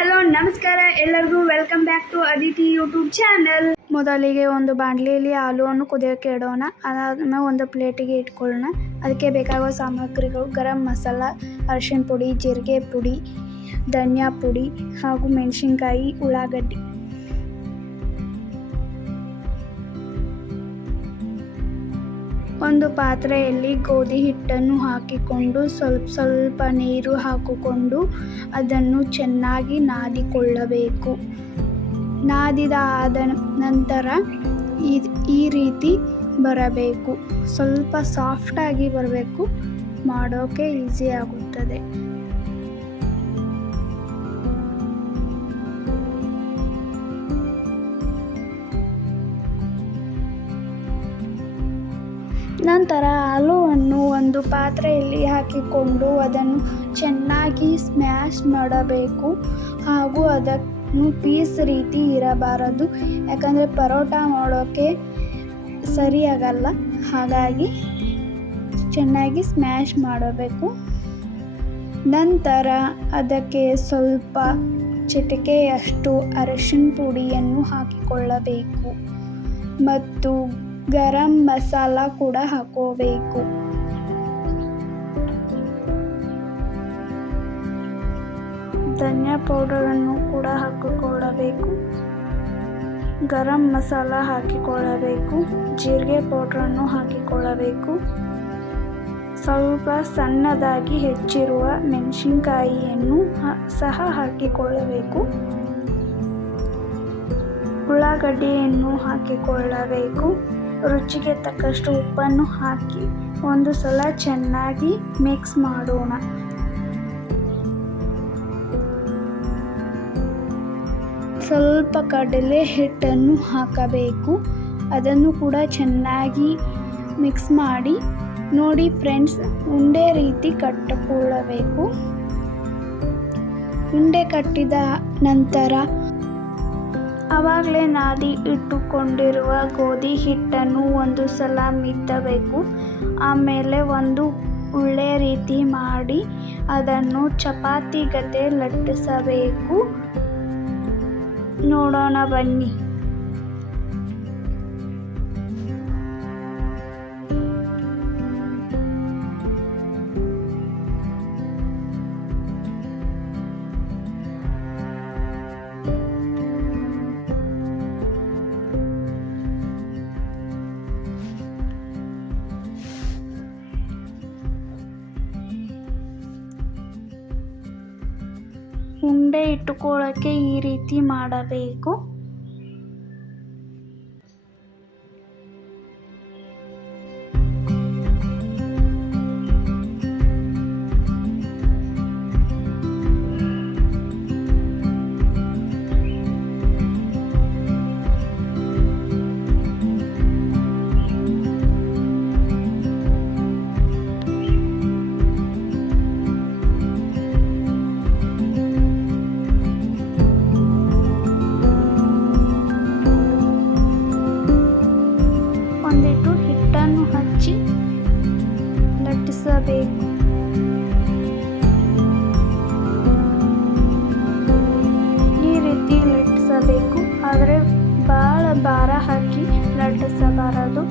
Hello, ನಮಸ್ಕಾರ. ಎಲ್ಲರಿಗೂ welcome back to Aditi YouTube channel ಮೊದಲಿಗೆ ಒಂದು ಬಾಣಲಿಯಲ್ಲಿ ಹಾಲುವನ್ನು ಕುದಿಯೋಕೆ ಇಡೋಣ. ಅದಾದ್ಮೇಲೆ ಒಂದು ಪ್ಲೇಟಿಗೆ ಇಟ್ಕೊಳ್ಳೋಣ. ಅದಕ್ಕೆ ಬೇಕಾಗುವ ಸಾಮಗ್ರಿಗಳು ಗರಂ ಮಸಾಲ, ಅರಿಶಿನ ಪುಡಿ, ಜೀರಿಗೆ ಪುಡಿ, ಧನಿಯಾ ಪುಡಿ ಹಾಗೂ ಮೆಣಸಿನ್ಕಾಯಿ, ಉಳ್ಳಾಗಡ್ಡಿ. ಒಂದು ಪಾತ್ರೆಯಲ್ಲಿ ಗೋಧಿ ಹಿಟ್ಟನ್ನು ಹಾಕಿಕೊಂಡು ಸ್ವಲ್ಪ ಸ್ವಲ್ಪ ನೀರು ಹಾಕಿಕೊಂಡು ಅದನ್ನು ಚೆನ್ನಾಗಿ ನಾದಿಕೊಳ್ಳಬೇಕು. ನಾದಿದ ಆದ ನಂತರ ಈ ರೀತಿ ಬರಬೇಕು. ಸ್ವಲ್ಪ ಸಾಫ್ಟಾಗಿ ಬರಬೇಕು. ಮಾಡೋಕ್ಕೆ ಈಸಿ ಆಗುತ್ತದೆ. ನಂತರ ಆಲೂವನ್ನು ಒಂದು ಪಾತ್ರೆಯಲ್ಲಿ ಹಾಕಿಕೊಂಡು ಅದನ್ನು ಚೆನ್ನಾಗಿ ಸ್ಮ್ಯಾಶ್ ಮಾಡಬೇಕು ಹಾಗೂ ಅದನ್ನು ಪೀಸ್ ರೀತಿ ಇರಬಾರದು. ಯಾಕಂದರೆ ಪರೋಟ ಮಾಡೋಕ್ಕೆ ಸರಿಯಾಗಲ್ಲ. ಹಾಗಾಗಿ ಚೆನ್ನಾಗಿ ಸ್ಮ್ಯಾಶ್ ಮಾಡಬೇಕು. ನಂತರ ಅದಕ್ಕೆ ಸ್ವಲ್ಪ ಚಿಟಿಕೆಯಷ್ಟು ಅರಶಿನ ಪುಡಿಯನ್ನು ಹಾಕಿಕೊಳ್ಳಬೇಕು. ಮತ್ತು ಗರಂ ಮಸಾಲ ಕೂಡ ಹಾಕೋಬೇಕು. ಧನಿಯಾ ಪೌಡರನ್ನು ಕೂಡ ಹಾಕಿಕೊಳ್ಳಬೇಕು. ಗರಂ ಮಸಾಲ ಹಾಕಿಕೊಳ್ಳಬೇಕು. ಜೀರಿಗೆ ಪೌಡ್ರನ್ನು ಹಾಕಿಕೊಳ್ಳಬೇಕು. ಸ್ವಲ್ಪ ಸಣ್ಣದಾಗಿ ಹೆಚ್ಚಿರುವ ಮೆಣಸಿನಕಾಯಿಯನ್ನು ಸಹ ಹಾಕಿಕೊಳ್ಳಬೇಕು. ಉಳ್ಳಾಗಡ್ಡೆಯನ್ನು ಹಾಕಿಕೊಳ್ಳಬೇಕು. ರುಚಿಗೆ ತಕ್ಕಷ್ಟು ಉಪ್ಪನ್ನು ಹಾಕಿ ಒಂದು ಸಲ ಚೆನ್ನಾಗಿ ಮಿಕ್ಸ್ ಮಾಡೋಣ. ಸ್ವಲ್ಪ ಕಡಲೆ ಹಿಟ್ಟನ್ನು ಹಾಕಬೇಕು. ಅದನ್ನು ಕೂಡ ಚೆನ್ನಾಗಿ ಮಿಕ್ಸ್ ಮಾಡಿ. ನೋಡಿ ಫ್ರೆಂಡ್ಸ್ ಉಂಡೆ ರೀತಿ ಕಟ್ಟಿಕೊಳ್ಳಬೇಕು. ಉಂಡೆ ಕಟ್ಟಿದ ನಂತರ ಆವಾಗಲೇ ನಾದಿ ಇಟ್ಟುಕೊಂಡಿರುವ ಗೋಧಿ ಹಿಟ್ಟನ್ನು ಒಂದು ಸಲ ಮಿದ್ದಬೇಕು ಆಮೇಲೆ ಒಂದು ಉಳ್ಳೆ ರೀತಿ ಮಾಡಿ ಅದನ್ನು ಚಪಾತಿ ಗತೆ ಲಟ್ಟಿಸಬೇಕು. ನೋಡೋಣ ಬನ್ನಿ. ಉಂಡೆ ಇಟ್ಟುಕೊಳ್ಳೋಕ್ಕೆ ಈ ರೀತಿ ಮಾಡಬೇಕು. ಲಟ್ಟಿಸಬೇಕು ಈ ರೀತಿ ಲಟ್ಟಿಸಬೇಕು ಆದರೆ ಭಾಳ ಭಾರ ಹಾಕಿ ಲಟ್ಟಿಸಬಾರದು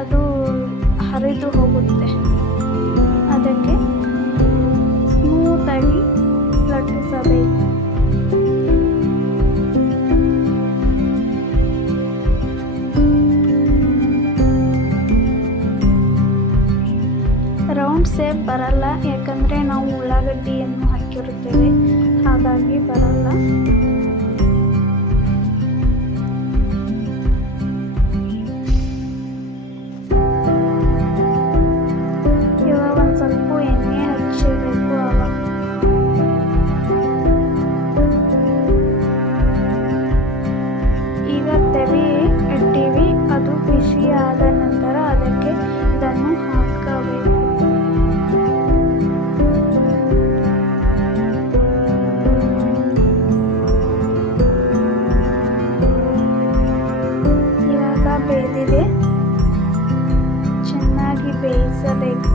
ಅದು ಹರಿದು ಹೋಗುತ್ತೆ. ಅದಕ್ಕೆ ಸ್ಮೂತಾಗಿ ರೌಂಡ್ ಸೇಪ್ ಬರಲ್ಲ ಯಾಕಂದರೆ ನಾವು ಉಳ್ಳಾಗಡ್ಡಿಯನ್ನು ಹಾಕಿರುತ್ತೇವೆ. ಹಾಗಾಗಿ ಬರಲ್ಲ. the big